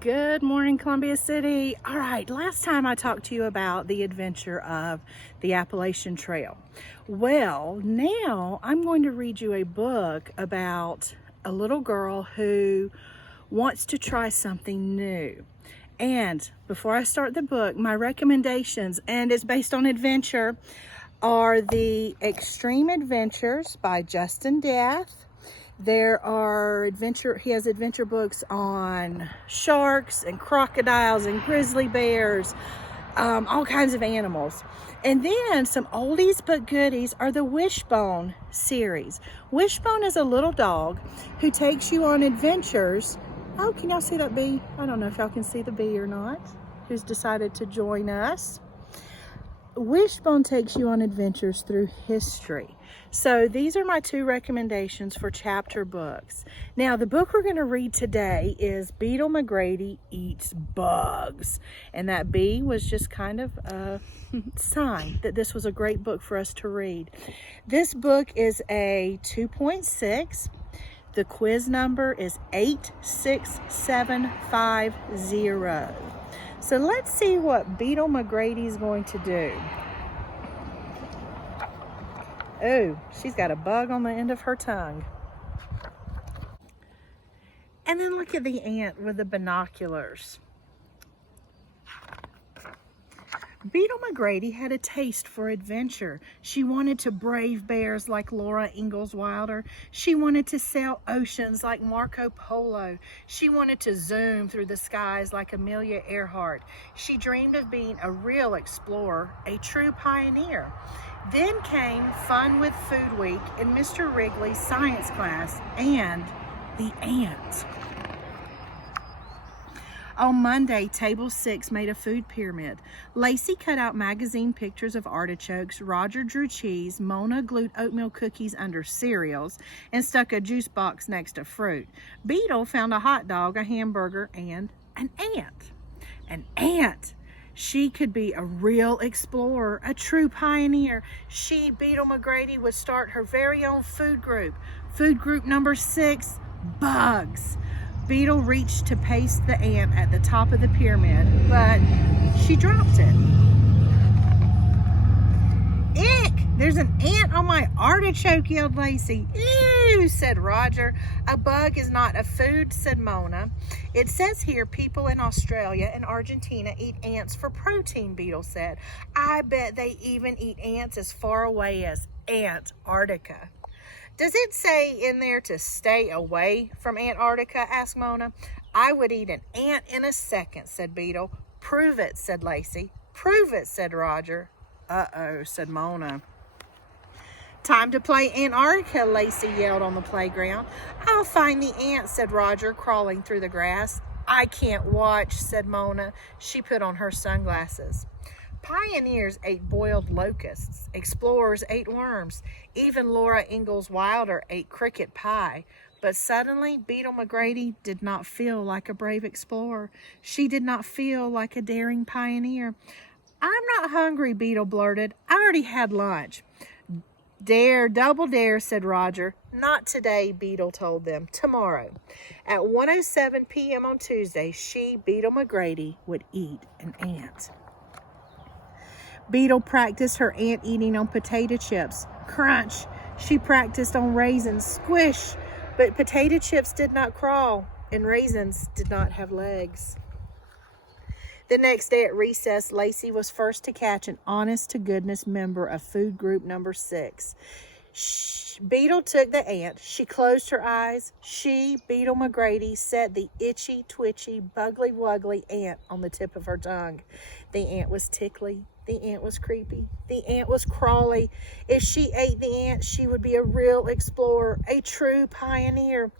Good morning, Columbia City. All right, last time I talked to you about the adventure of the Appalachian Trail. Well, now I'm going to read you a book about a little girl who wants to try something new. And before I start the book, my recommendations, and it's based on adventure, are the Extreme Adventures by Justin Death. He has adventure books on sharks and crocodiles and grizzly bears, all kinds of animals. And then some oldies but goodies are the Wishbone series. Wishbone is a little dog who takes you on adventures. Oh, can y'all see that bee? I don't know if y'all can see the bee or not, who's decided to join us. Wishbone takes you on adventures through history. So these are my two recommendations for chapter books. Now, the book we're going to read today is Beetle McGrady Eats Bugs. And that bee was just kind of a sign that this was a great book for us to read. This book is a 2.6. The quiz number is 86750. So let's see what Beetle McGrady is going to do. Oh, she's got a bug on the end of her tongue. And then look at the ant with the binoculars. Beetle McGrady had a taste for adventure. She wanted to brave bears like Laura Ingalls Wilder. She wanted to sail oceans like Marco Polo. She wanted to zoom through the skies like Amelia Earhart. She dreamed of being a real explorer, a true pioneer. Then came Fun with Food Week in Mr. Wrigley's science class and the ant. On Monday, Table 6 made a food pyramid. Lacey cut out magazine pictures of artichokes, Roger drew cheese, Mona glued oatmeal cookies under cereals, and stuck a juice box next to fruit. Beetle found a hot dog, a hamburger, and an ant. An ant! She could be a real explorer, a true pioneer. She, Beetle McGrady, would start her very own food group. Food group number 6, bugs. Beetle reached to paste the ant at the top of the pyramid, but she dropped it. Ick! There's an ant on my artichoke, yelled Lacey. Ew, said Roger. A bug is not a food, said Mona. It says here people in Australia and Argentina eat ants for protein, Beetle said. I bet they even eat ants as far away as Antarctica. Does it say in there to stay away from Antarctica? Asked Mona. I would eat an ant in a second, said Beetle. Prove it, said Lacey. Prove it, said Roger. Uh-oh, said Mona. Time to play Antarctica, Lacey yelled on the playground. I'll find the ant, said Roger, crawling through the grass. I can't watch, said Mona. She put on her sunglasses. Pioneers ate boiled locusts. Explorers ate worms. Even Laura Ingalls Wilder ate cricket pie. But suddenly, Beetle McGrady did not feel like a brave explorer. She did not feel like a daring pioneer. I'm not hungry, Beetle blurted. I already had lunch. Dare, double dare, said Roger. Not today, Beetle told them. Tomorrow. At 1:07 p.m. on Tuesday, she, Beetle McGrady, would eat an ant. Beetle practiced her ant eating on potato chips. Crunch. She practiced on raisins. Squish. But potato chips did not crawl, and raisins did not have legs. The next day at recess, Lacey was first to catch an honest-to-goodness member of food group number 6. Beetle took the ant. She closed her eyes. She, Beetle McGrady, set the itchy, twitchy, buggly-wuggly ant on the tip of her tongue. The ant was tickly. The ant was creepy. The ant was crawly. If she ate the ant, she would be a real explorer, a true pioneer.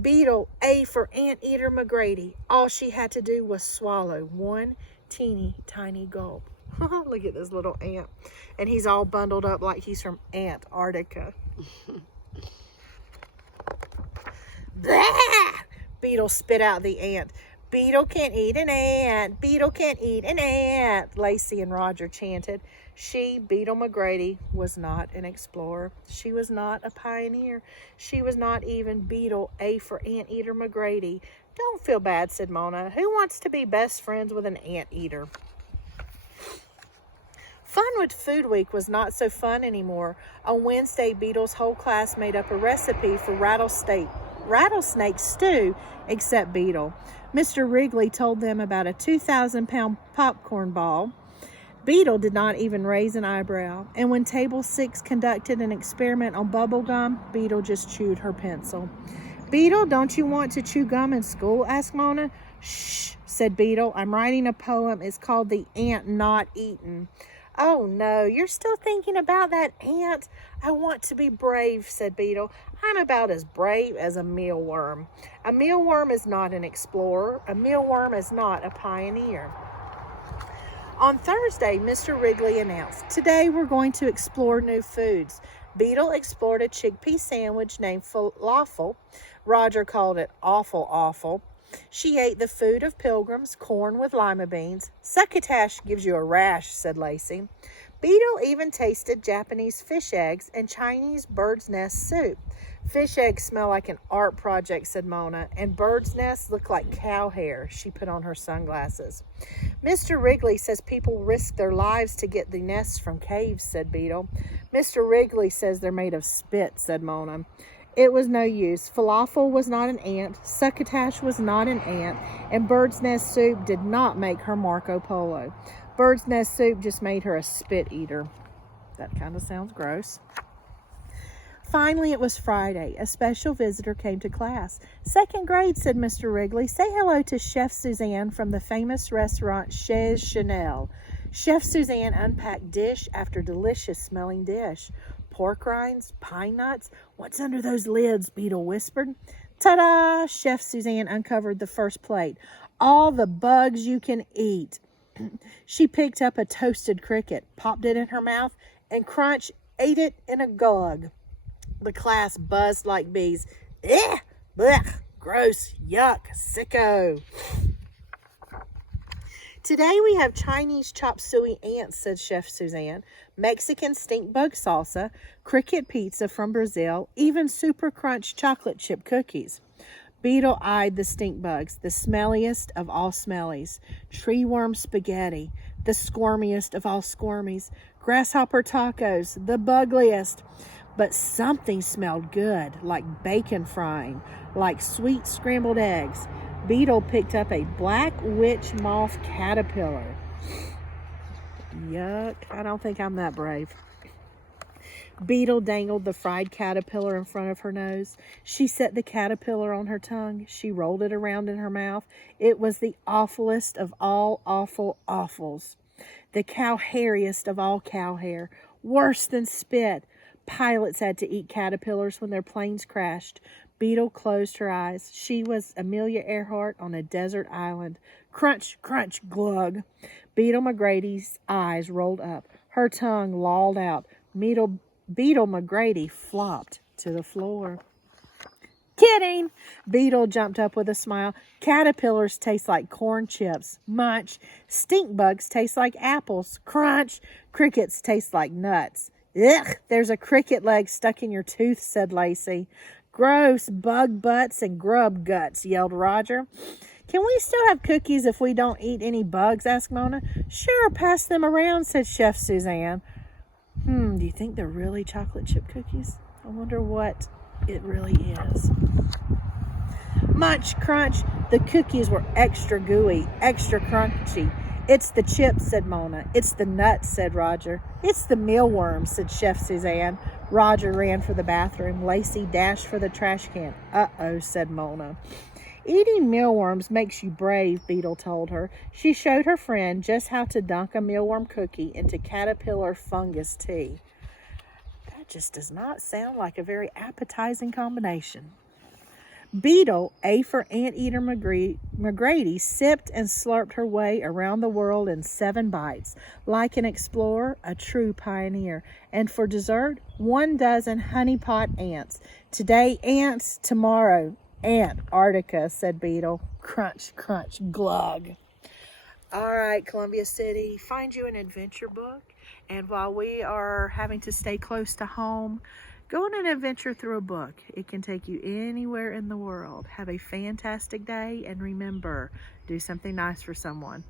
Beetle, A for Anteater McGrady. All she had to do was swallow one teeny tiny gulp. Look at this little ant. And he's all bundled up like he's from Antarctica. Blah! Beetle spit out the ant. Beetle can't eat an ant. Beetle can't eat an ant, Lacey and Roger chanted. She, Beetle McGrady, was not an explorer. She was not a pioneer. She was not even Beetle, A for Anteater McGrady, Don't feel bad, said Mona. Who wants to be best friends with an anteater? Fun with Food Week was not so fun anymore. On Wednesday, Beetle's whole class made up a recipe for rattlesnake stew, except Beetle. Mr. Wrigley told them about a 2,000-pound popcorn ball. Beetle did not even raise an eyebrow, and when Table 6 conducted an experiment on bubble gum, Beetle just chewed her pencil. Beetle, don't you want to chew gum in school? Asked Mona. Shh, said Beetle. I'm writing a poem. It's called The Ant Not Eaten. Oh no, you're still thinking about that ant? I want to be brave, said Beetle. I'm about as brave as a mealworm. A mealworm is not an explorer. A mealworm is not a pioneer. On Thursday, Mr. Wrigley announced, today we're going to explore new foods. Beetle explored a chickpea sandwich named falafel. Roger called it awful. She ate the food of pilgrims, corn with lima beans. Succotash gives you a rash, said Lacey. Beetle even tasted Japanese fish eggs and Chinese bird's nest soup. Fish eggs smell like an art project, said Mona, and bird's nests look like cow hair. She put on her sunglasses. Mr. Wrigley says people risk their lives to get the nests from caves, said Beetle. Mr. Wrigley says they're made of spit, said Mona. It was no use. Falafel was not an ant, succotash was not an ant, and bird's nest soup did not make her Marco Polo. Bird's nest soup just made her a spit eater. That kind of sounds gross. Finally, it was Friday. A special visitor came to class. Second grade, said Mr. Wrigley. Say hello to Chef Suzanne from the famous restaurant Chez Chanel. Chef Suzanne unpacked dish after delicious-smelling dish. Pork rinds, pine nuts. What's under those lids? Beetle whispered. Ta-da! Chef Suzanne uncovered the first plate. All the bugs you can eat. She picked up a toasted cricket, popped it in her mouth, and Crunch ate it in a gulg. The class buzzed like bees. Eh! Blech! Gross! Yuck! Sicko! Today we have Chinese chop suey ants, said Chef Suzanne, Mexican stink bug salsa, cricket pizza from Brazil, even Super Crunch chocolate chip cookies. Beetle eyed the stink bugs, the smelliest of all smellies. Tree worm spaghetti, the squirmiest of all squirmies. Grasshopper tacos, the bugliest. But something smelled good, like bacon frying, like sweet scrambled eggs. Beetle picked up a black witch moth caterpillar. Yuck, I don't think I'm that brave. Beetle dangled the fried caterpillar in front of her nose. She set the caterpillar on her tongue. She rolled it around in her mouth. It was the awfulest of all awful awfuls. The cow-hairiest of all cow hair. Worse than spit. Pilots had to eat caterpillars when their planes crashed. Beetle closed her eyes. She was Amelia Earhart on a desert island. Crunch, crunch, glug. Beetle McGrady's eyes rolled up. Her tongue lolled out. Beetle McGrady flopped to the floor. Kidding! Beetle jumped up with a smile. Caterpillars taste like corn chips. Munch. Stink bugs taste like apples. Crunch. Crickets taste like nuts. Ugh, there's a cricket leg stuck in your tooth, said Lacey. Gross, bug butts and grub guts, yelled Roger. Can we still have cookies if we don't eat any bugs? Asked Mona. Sure, pass them around, said Chef Suzanne. Do you think they're really chocolate chip cookies? I wonder what it really is. Munch, crunch. The cookies were extra gooey, extra crunchy. It's the chips, said Mona. It's the nuts, said Roger. It's the mealworms, said Chef Suzanne. Roger ran for the bathroom. Lacey dashed for the trash can. Uh-oh, said Mona. Eating mealworms makes you brave, Beetle told her. She showed her friend just how to dunk a mealworm cookie into caterpillar fungus tea. That just does not sound like a very appetizing combination. Beetle, A for Anteater McGrady, sipped and slurped her way around the world in 7 bites, like an explorer, a true pioneer. And for dessert, 1 dozen honeypot ants. Today, ants, tomorrow, Antarctica, said Beetle. Crunch, crunch, glug. All right, Columbia City, find you an adventure book. And while we are having to stay close to home, Go on an adventure through a book. It can take you anywhere in the world. Have a fantastic day, and remember, do something nice for someone.